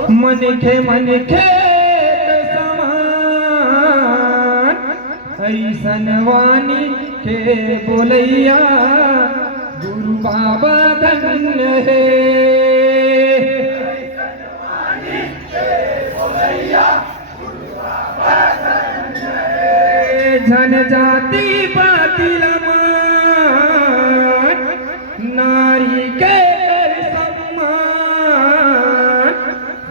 मन खे समान ऐसन वाणी के बोलैया गुरु बाबा धन्य है। जन जाति बातिल मान नारी के सम्मान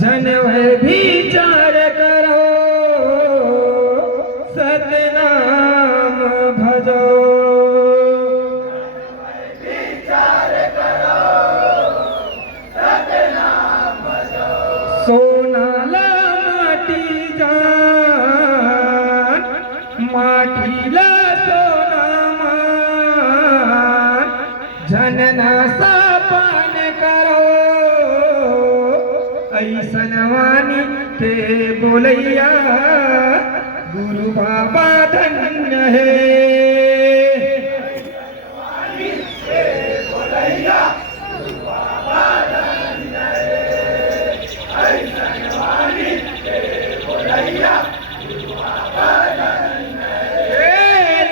जन वह विचार करो सतनाम भजो। सोना ला माटी जान माटीला सोना मान जनना सापान करो ऐसन वाणी के बोलैया गुरु बाबा धन्य है।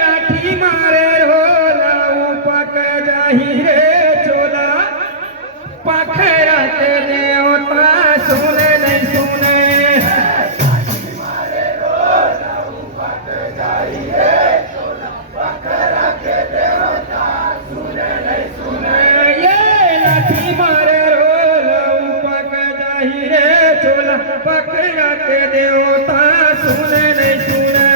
लाठी मारे हो लाऊ पक जाही रे चोला पखरा के देवता सुने नहीं सुने। ये लाठी मारे हो लाऊ पक जाही रे चोला पखरा के देवता सुने नहीं सुने।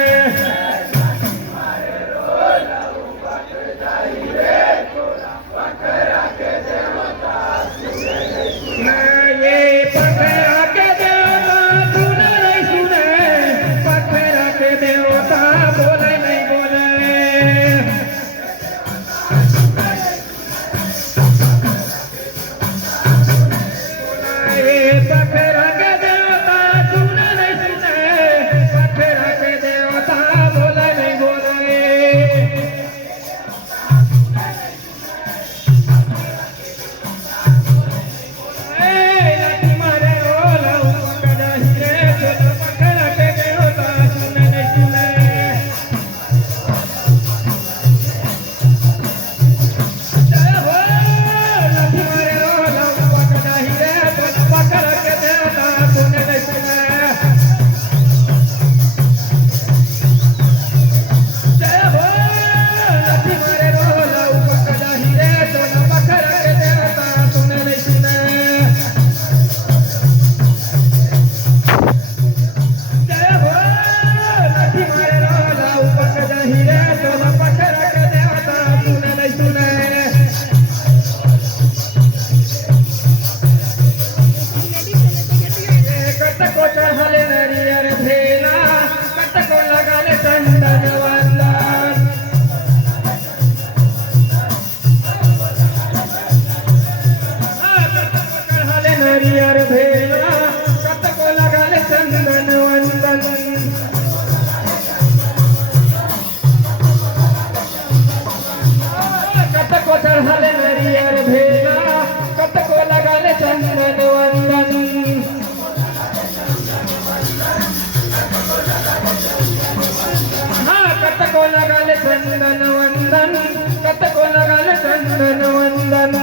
हरियर भेला कतको लगल चंदन वंदन। कतको चढ़ल हरियर भेला कतको लगल चंदन वंदन। हाँ कतको लगल चंदन वंदन कतको लगल चंदन वंदन।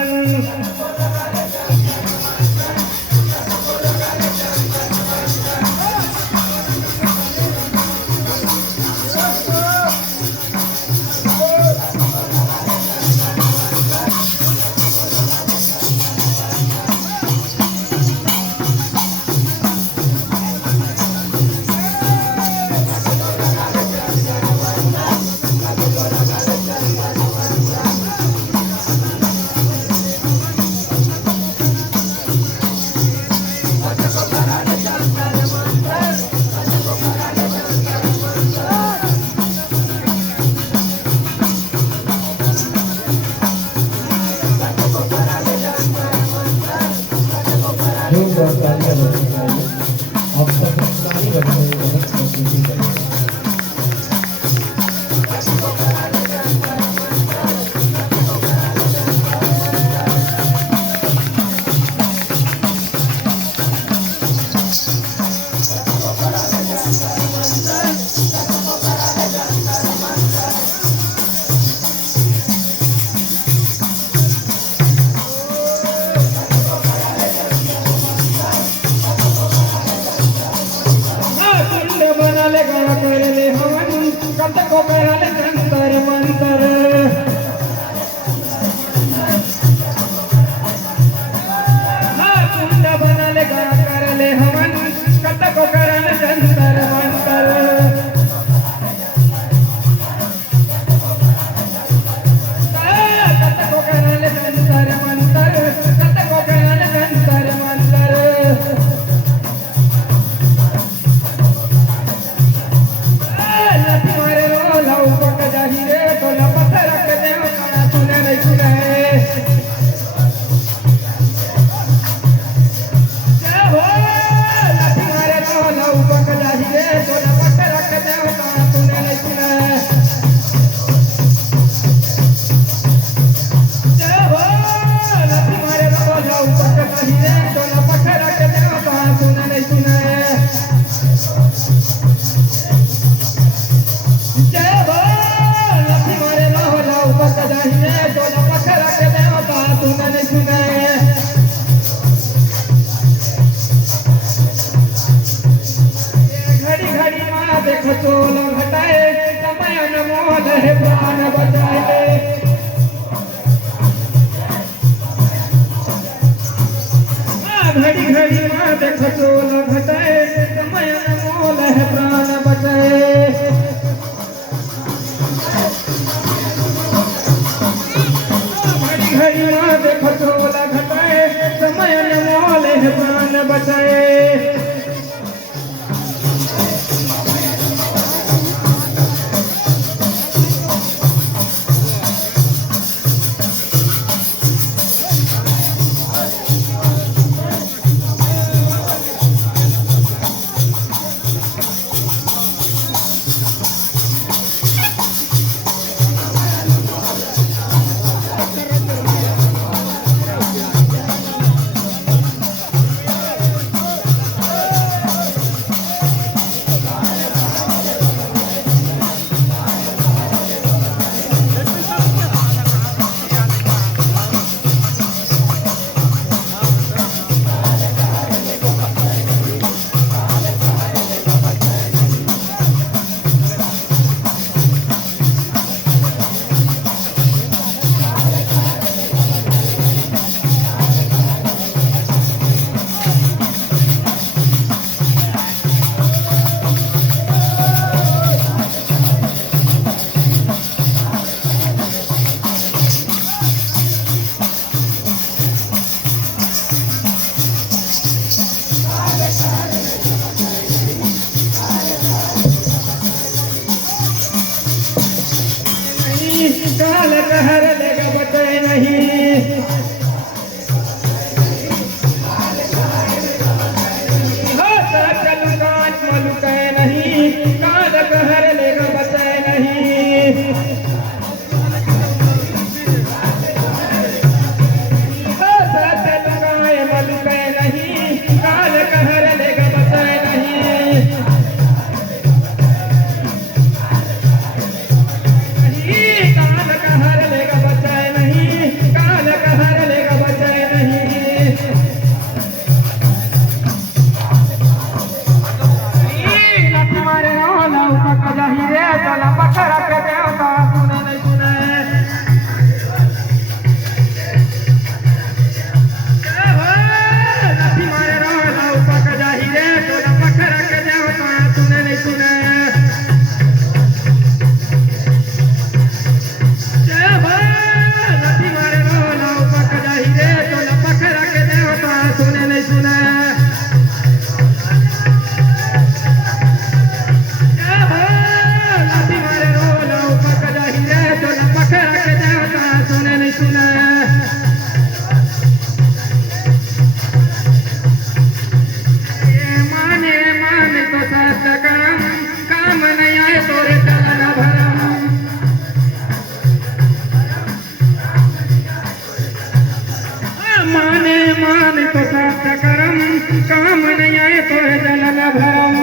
बनाले गण कर ले हवन कत को करले जंतर मंतर हाँ कुंड बनाले गण कर ले हवन कत को करले जंतर मंतर कत को करले जंतर मंतर कत को करले जंतर मंतर खचोल घटाए समय अनमोल है प्राण बचाए घड़ी घड़ी माँ देख चोल घटाए समय अनमोल है प्राण बचाए घड़ी घड़ी माँ देख चोल घटाए समय अनमोल है प्राण बचाए काल कहर लेगा बचे नहीं चल काट मलुके नहीं काल कहर लेगा बचे नहीं चल गाय मलुके नहीं काल कहर लेगा बचे नहीं काम नहीं आए तो जलन भरम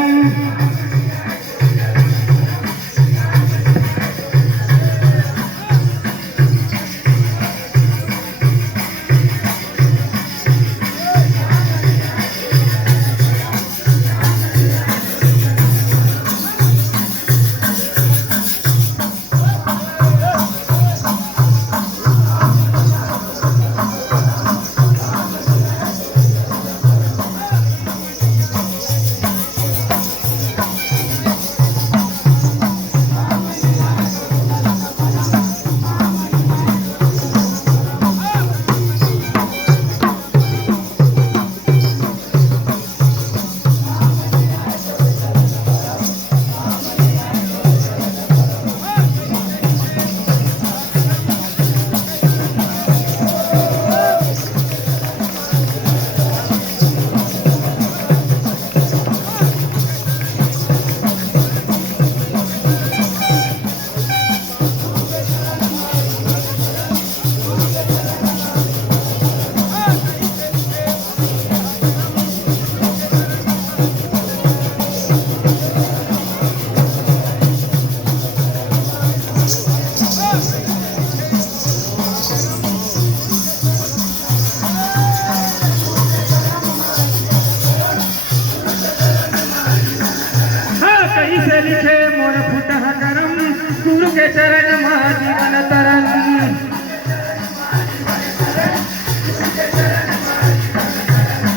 के चरण में जीवन तरन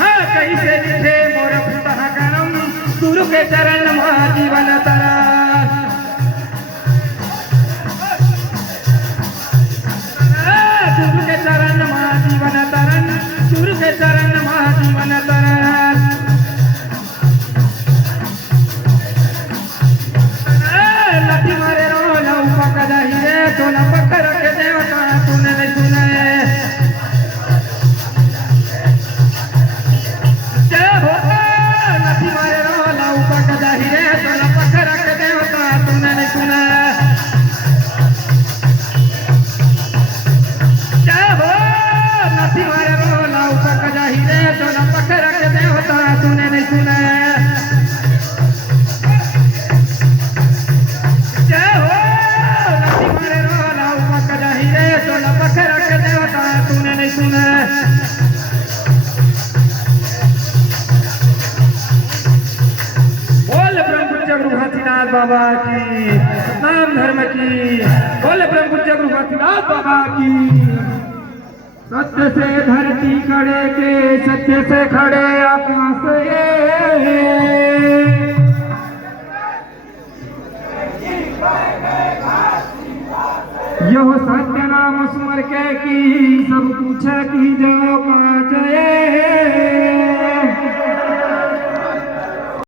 हाँ कैसे लिखे मोर फुटह करम गुरु के चरण में जीवन तरन गुरु के चरण में जीवन तरन गुरु के चरण में जीवन तरन लठी मारे रो लऊ पकड़ हीरे तो न पकड़ के देवता तूने नहीं सुने जय हो लठी मारे रो लऊ पकड़ हीरे तो न पकड़ के देवता तूने नहीं सुने जय हो लठी मारे रो लऊ पकड़ हीरे तो न पकड़ के देवता तूने नहीं सुने तूने नहीं सुना बोल ब्रह्म पूज्य गुरु हाथीनाथ बाबा की नाम धर्म की बोल ब्रह्म पूज्य गुरु हाथीनाथ बाबा की सत्य से धरती खड़े के सत्य से खड़े आकाश यह सत्य नाम सुमर के की सब पूछे की जाओ